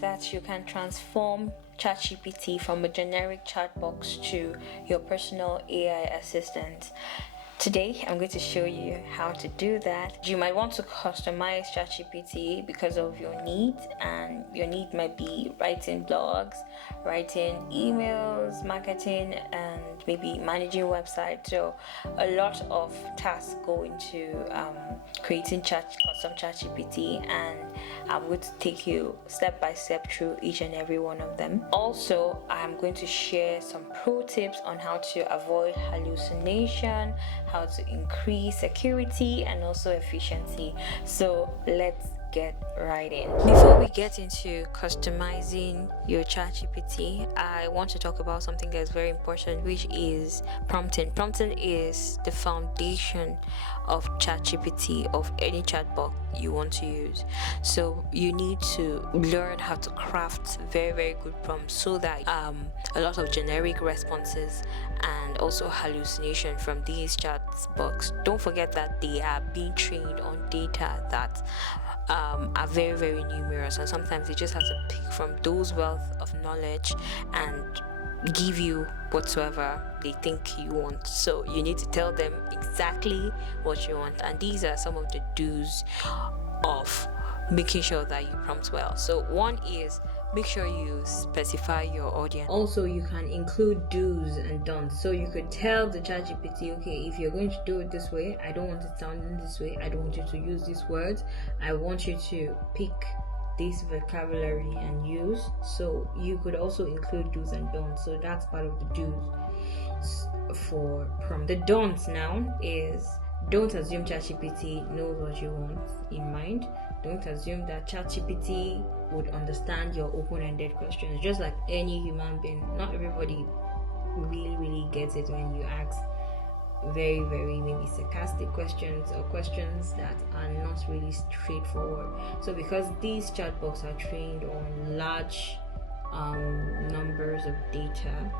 that you can transform ChatGPT from a generic chat box to your personal AI assistant? Today, I'm going to show you how to do that. You might want to customize ChatGPT because of your needs, and your need might be writing blogs, writing emails, marketing, and maybe managing websites. So a lot of tasks go into creating custom ChatGPT, and I'm going to take you step by step through each and every one of them. Also, I'm going to share some pro tips on how to avoid hallucination, how to increase security and also efficiency. So let's get right in. Before we get into customizing your ChatGPT, I want to talk about something that is very important, which is prompting. Prompting is the foundation of ChatGPT, of any chatbot you want to use. So you need to learn how to craft very, very good prompts so that a lot of generic responses and also hallucination from these chatbots, don't forget that they are being trained on data that are very, very numerous, and sometimes they just have to pick from those wealth of knowledge and give you whatsoever they think you want. So you need to tell them exactly what you want, and these are some of the do's of making sure that you prompt well. So one is, make sure you specify your audience. Also, you can include do's and don'ts. So you could tell the ChatGPT, okay, if you're going to do it this way, I don't want it sounding this way, I don't want you to use these words, I want you to pick this vocabulary and use. So you could also include do's and don'ts. So that's part of the do's for prompt. The don'ts now is, don't assume ChatGPT knows what you want in mind. Don't assume that ChatGPT would understand your open-ended questions. Just like any human being, not everybody really gets it when you ask very, very maybe sarcastic questions or questions that are not really straightforward. So because these chatbots are trained on large numbers of data,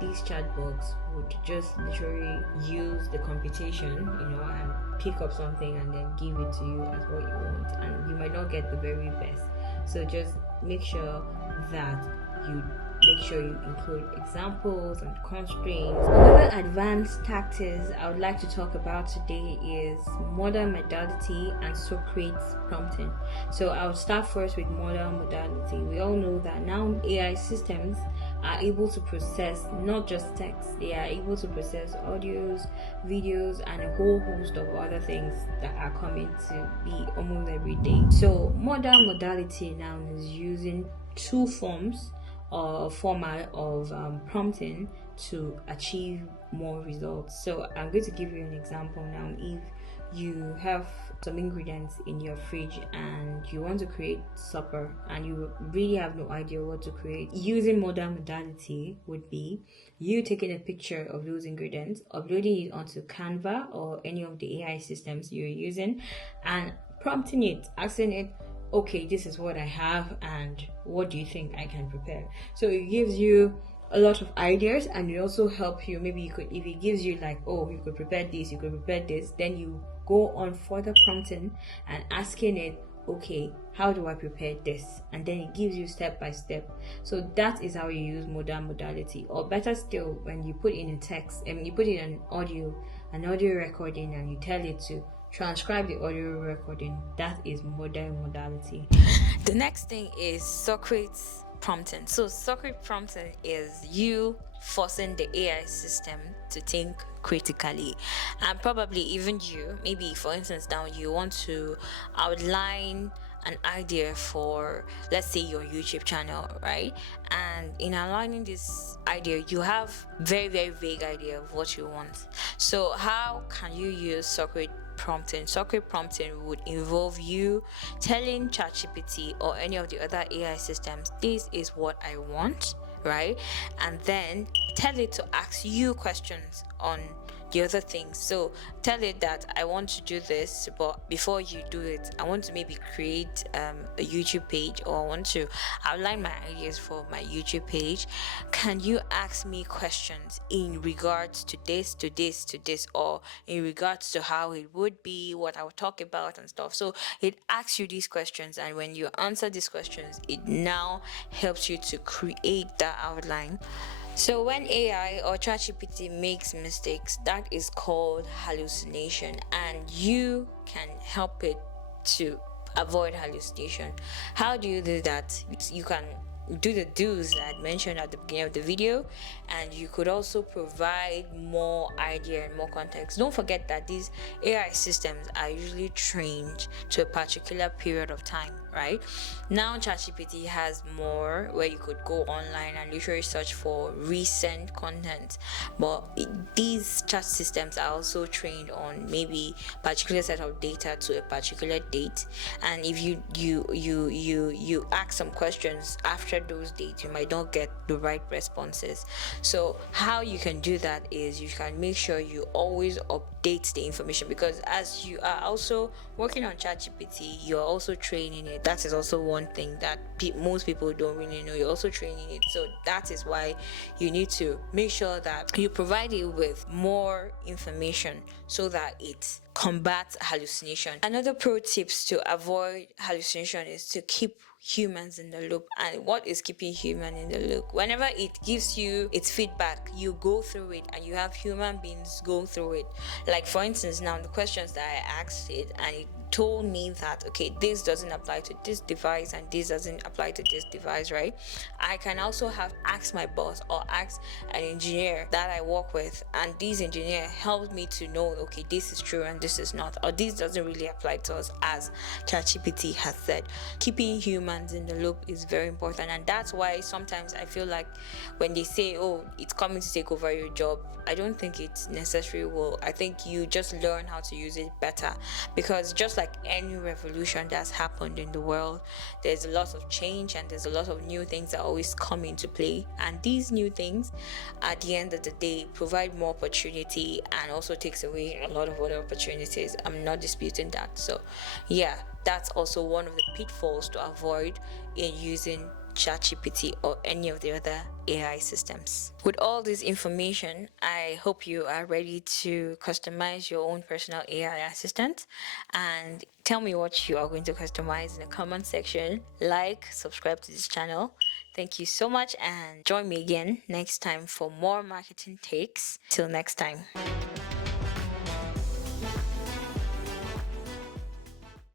these chatbots would just literally use the computation, and pick up something and then give it to you as what you want, and you might not get the very best. So just make sure you include examples and constraints. Another advanced tactics I would like to talk about today is modal modality and Socratic prompting. So I'll start first with modal modality. We all know that now AI systems are able to process not just text, they are able to process audios, videos, and a whole host of other things that are coming to be almost every day. So modal modality now is using two forms or format of prompting to achieve more results. So I'm going to give you an example now. If you have some ingredients in your fridge and you want to create supper and you really have no idea what to create, using modal modality would be you taking a picture of those ingredients, uploading it onto Canva or any of the AI systems you're using, and prompting it, asking it, okay, this is what I have and what do you think I can prepare? So it gives you a lot of ideas, and it also help you. Maybe you could, if it gives you like, oh, you could prepare this, you could prepare this, then you go on further prompting and asking it, okay, how do I prepare this? And then it gives you step by step. So that is how you use modal modality. Or better still, when you put in a text and you put in an audio recording, and you tell it to transcribe the audio recording, that is modal modality. The next thing is Socratic prompting. So Socratic prompting is you forcing the AI system to think critically, and probably even you, maybe for instance now you want to outline an idea for, let's say, your YouTube channel, right? And in outlining this idea, you have very, very vague idea of what you want. So how can you use Socratic prompting? Socratic prompting would involve you telling ChatGPT or any of the other AI systems, this is what I want, right? And then tell it to ask you questions on the other things. So tell it that I want to do this, but before you do it, I want to maybe create a YouTube page, or I want to outline my ideas for my YouTube page. Can you ask me questions in regards to this, to this, to this, or in regards to how it would be, what I would talk about, and stuff? So it asks you these questions, and when you answer these questions, it now helps you to create that outline. So when AI or ChatGPT makes mistakes, that is called hallucination, and you can help it to avoid hallucination. How do you do that? You can do the do's that I mentioned at the beginning of the video, and you could also provide more idea and more context. Don't forget that these AI systems are usually trained to a particular period of time, right? Now ChatGPT has more where you could go online and literally search for recent content, but these chat systems are also trained on maybe particular set of data to a particular date, and if you ask some questions after those dates, you might not get the right responses. So how you can do that is you can make sure you always update the information, because as you are also working on ChatGPT, you're also training it. That is also one thing that most people don't really know. You're also training it, so that is why you need to make sure that you provide it with more information so that it combats hallucination. Another pro tips to avoid hallucination is to keep humans in the loop. And what is keeping human in the loop? Whenever it gives you its feedback, you go through it, and you have human beings go through it. Like for instance, now the questions that I asked it, and it told me that okay, this doesn't apply to this device and this doesn't apply to this device, right? I can also have asked my boss or ask an engineer that I work with, and this engineer helped me to know okay, this is true and this is not, or this doesn't really apply to us, as ChatGPT has said. Keeping humans in the loop is very important, and that's why sometimes I feel like when they say oh, it's coming to take over your job, I don't think it's necessary. Well, I think you just learn how to use it better, because just like any revolution that's happened in the world, there's a lot of change and there's a lot of new things that always come into play, and these new things at the end of the day provide more opportunity and also takes away a lot of other opportunities. I'm not disputing that. So yeah, that's also one of the pitfalls to avoid in using ChatGPT or any of the other AI systems. With all this information, I hope you are ready to customize your own personal AI assistant, and tell me what you are going to customize in the comment section. Like, subscribe to this channel. Thank you so much, and join me again next time for more marketing takes. Till next time.